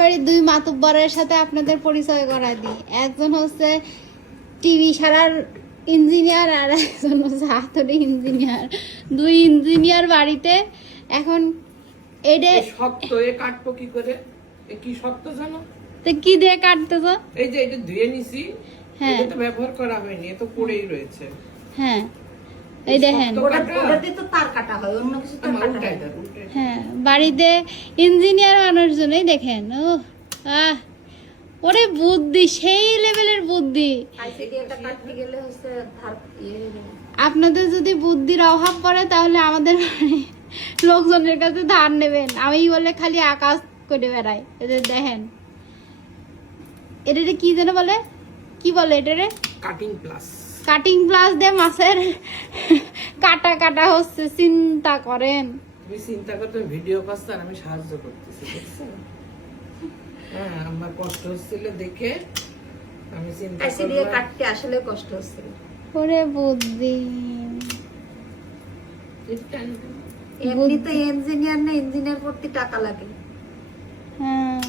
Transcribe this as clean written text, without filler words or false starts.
বাড়ির দুই মাতুব্বরের সাথে আপনাদের পরিচয় করাই দিই। একজন হচ্ছে টিভি সারার ইঞ্জিনিয়ার আর একজন হচ্ছে হাতুড়ি ইঞ্জিনিয়ার। দুই ইঞ্জিনিয়ার বাড়িতে এখন এটা শক্ত এ কাটবো কি করে? এ কি শক্ত জানো? তো কি দিয়ে কাটতেছ? এই যে এটা ধুয়ে নিছি, হ্যাঁ এটা তো ব্যবহার করা হয়নি, এ তো পড়েই রয়েছে। হ্যাঁ এই দেখেন, ওটাতে তো তার কাটা হয়, অন্য কিছু তো আমার কাটা উল্টাই হয় না। দাও, উল্টাই দাও। হ্যাঁ বাড়িতে ইঞ্জিনিয়ার মানুষজনই দেখেন। ও আহ ওরে বুদ্ধি, সেই লেভেলের বুদ্ধি। আইসিডিটা কাটতে গেলে হচ্ছে ধার আপনাদের যদি বুদ্ধির অভাব পড়ে তাহলে আমাদের লোকজনের কাছে ধার নেবেন। আমি বলে খালি আকাশ করে বেড়াই। এদের দেখেন, এটা কি যেন বলে, কি বলে এটারে? Cutting plus. কাটিং প্লাস দিয়ে মাছের কাটা কাটা হচ্ছে, চিন্তা করেন। তুমি চিন্তা করো, তুমি ভিডিও করছো আর আমি সাহায্য করতেছি, দেখছো? হ্যাঁ, আমার কষ্ট হচ্ছিল দেখে আমি চিন্তা আইসিডিটা করলাম। কাটতে আসলে কষ্ট হচ্ছে। ওরে বুদ্ধি। এমনিতে ইঞ্জিনিয়ার না, ইঞ্জিনিয়ার করতে টাকা লাগে। হ্যাঁ